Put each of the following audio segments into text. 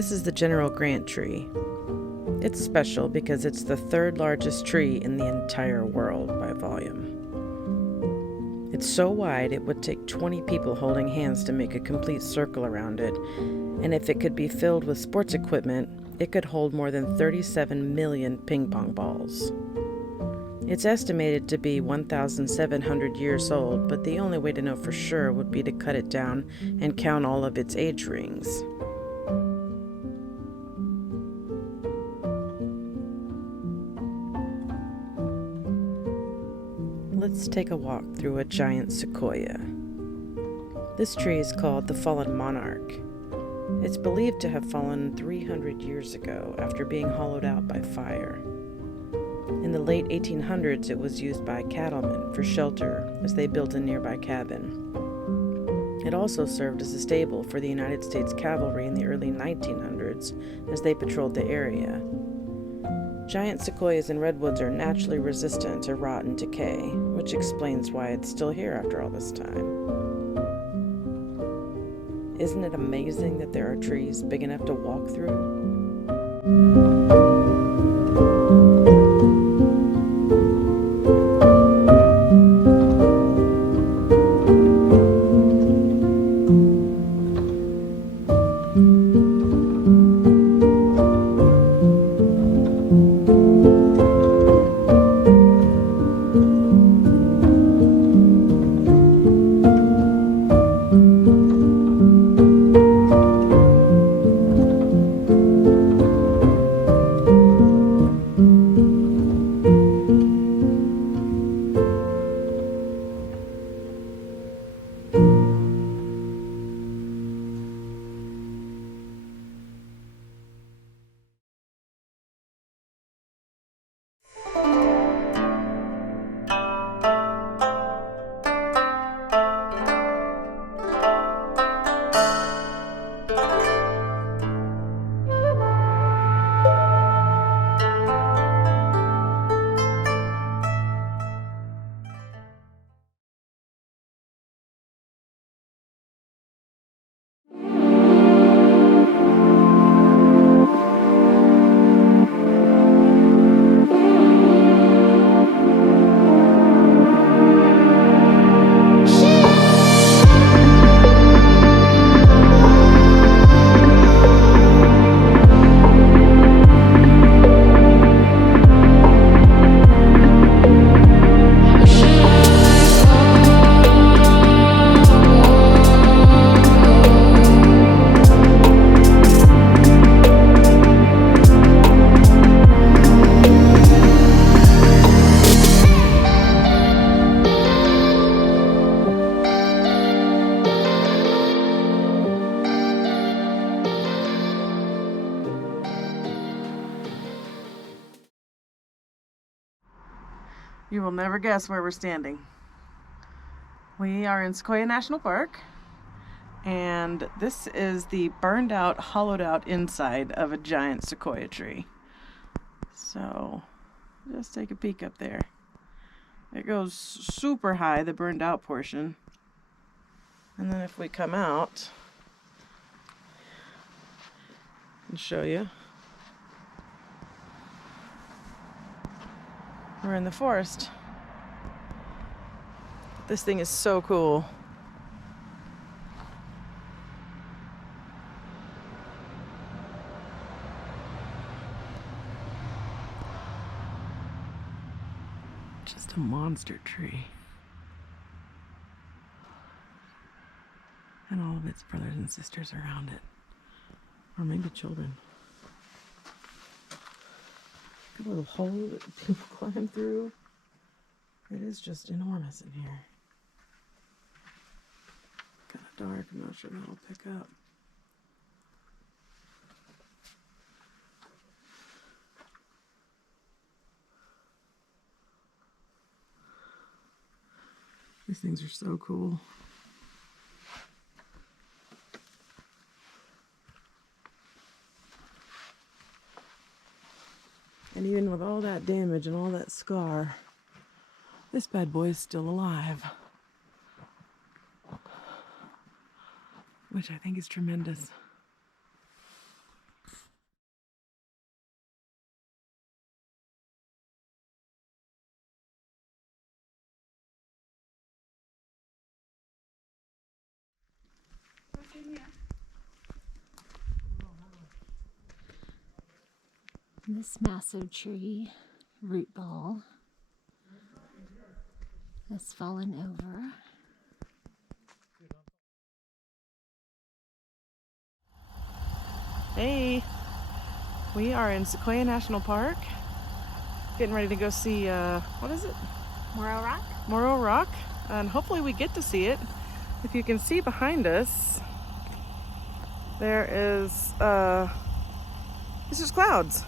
This is the General Grant tree. It's special because it's the third largest tree in the entire world by volume. It's so wide it would take 20 people holding hands to make a complete circle around it, and if it could be filled with sports equipment, it could hold more than 37 million ping pong balls. It's estimated to be 1,700 years old, but the only way to know for sure would be to cut it down and count all of its age rings. Let's take a walk through a giant sequoia. This tree is called the Fallen Monarch. It's believed to have fallen 300 years ago after being hollowed out by fire. In the late 1800s, it was used by cattlemen for shelter as they built a nearby cabin. It also served as a stable for the United States cavalry in the early 1900s as they patrolled the area. Giant sequoias and redwoods are naturally resistant to rot and decay, which explains why it's still here after all this time. Isn't it amazing that there are trees big enough to walk through? You will never guess where we're standing. We are in Sequoia National Park, and this is the burned out, hollowed out inside of a giant sequoia tree. So, just take a peek up there. It goes super high, the burned out portion. And then if we come out and show you, we're in the forest. This thing is so cool. Just a monster tree. And all of its brothers and sisters around it. Or maybe children. A little hole that people climb through. It is just enormous in here. Kind of dark, I'm not sure if it'll pick up. These things are so cool. And even with all that damage and all that scar, this bad boy is still alive. Which I think is tremendous. This massive tree, root ball, has fallen over. Hey, we are in Sequoia National Park, getting ready to go see, what is it? Morrow Rock? Morrow Rock, and hopefully we get to see it. If you can see behind us, there is, it's just clouds.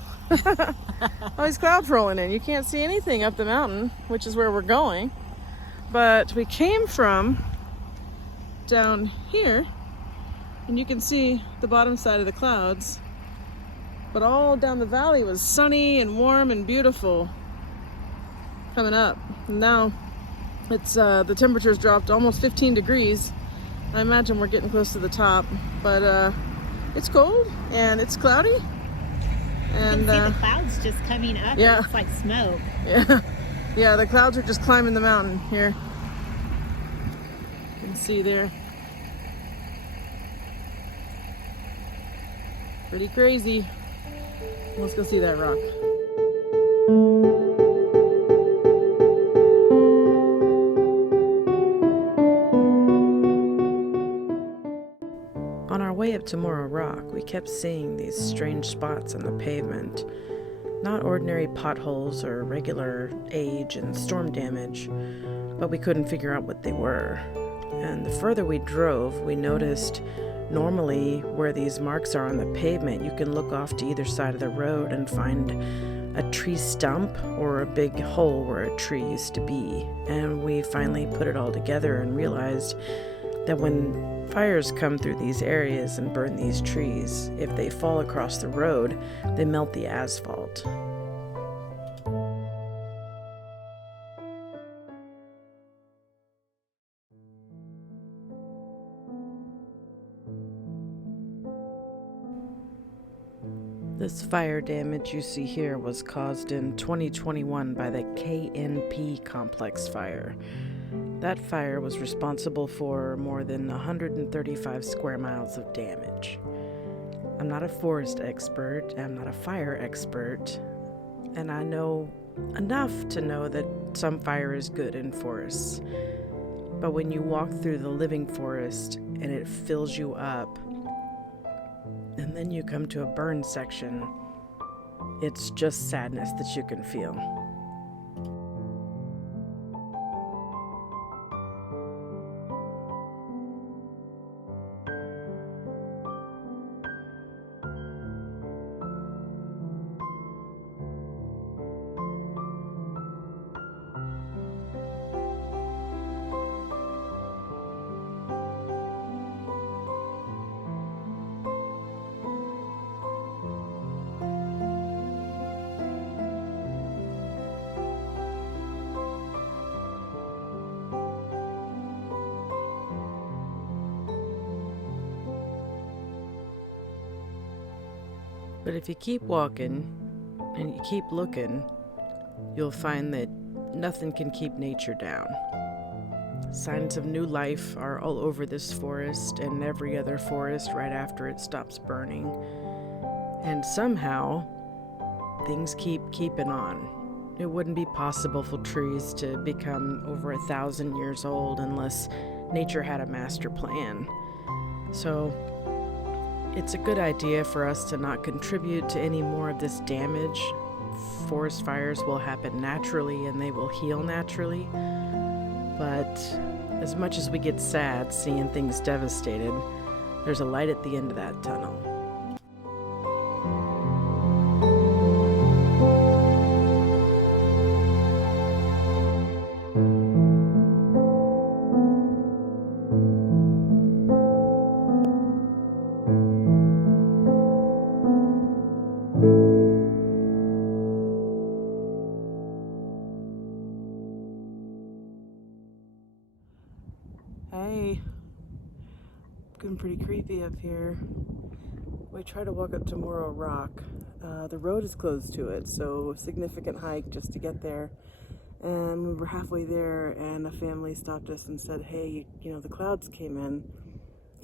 All these clouds rolling in. You can't see anything up the mountain, which is where we're going. But we came from down here, and you can see the bottom side of the clouds. But all down the valley was sunny and warm and beautiful coming up. And now it's the temperature's dropped almost 15 degrees. I imagine we're getting close to the top, but it's cold and it's cloudy. And you can see the clouds just coming up. Yeah. It's like smoke. Yeah, the clouds are just climbing the mountain here. You can see there. Pretty crazy. Let's go see that rock. On our way up to Morrow Rock, we kept seeing these strange spots on the pavement. Not ordinary potholes or regular age and storm damage, but we couldn't figure out what they were. And the further we drove, we noticed normally where these marks are on the pavement, you can look off to either side of the road and find a tree stump or a big hole where a tree used to be. And we finally put it all together and realized that when fires come through these areas and burn these trees, if they fall across the road, they melt the asphalt. This fire damage you see here was caused in 2021 by the KNP complex fire. That fire was responsible for more than 135 square miles of damage. I'm not a forest expert, I'm not a fire expert, and I know enough to know that some fire is good in forests. But when you walk through the living forest and it fills you up, and then you come to a burn section, it's just sadness that you can feel. But if you keep walking and you keep looking, you'll find that nothing can keep nature down. Signs of new life are all over this forest and every other forest right after it stops burning. And somehow, things keep keeping on. It wouldn't be possible for trees to become over 1,000 years old unless nature had a master plan. So, it's a good idea for us to not contribute to any more of this damage. Forest fires will happen naturally and they will heal naturally. But as much as we get sad seeing things devastated, there's a light at the end of that tunnel. Hey, getting pretty creepy up here. We try to walk up to Morrow Rock. The road is closed to it, so a significant hike just to get there. And we were halfway there, and a family stopped us and said, hey, you know, the clouds came in.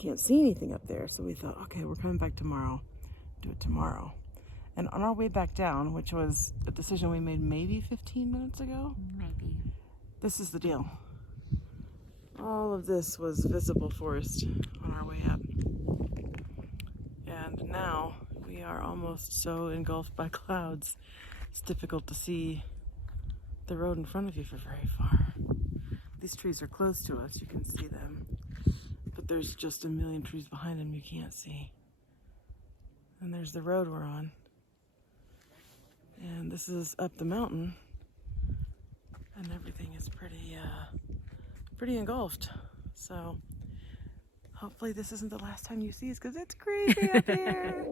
Can't see anything up there. So we thought, okay, we're coming back tomorrow. Do it tomorrow. And on our way back down, which was a decision we made maybe 15 minutes ago, Maybe. this is the deal. All of this was visible forest on our way up. And now we are almost so engulfed by clouds, it's difficult to see the road in front of you for very far. These trees are close to us, you can see them. But there's just a million trees behind them you can't see. And there's the road we're on. And this is up the mountain. And everything is pretty engulfed. So hopefully this isn't the last time you see us, because it's crazy up here.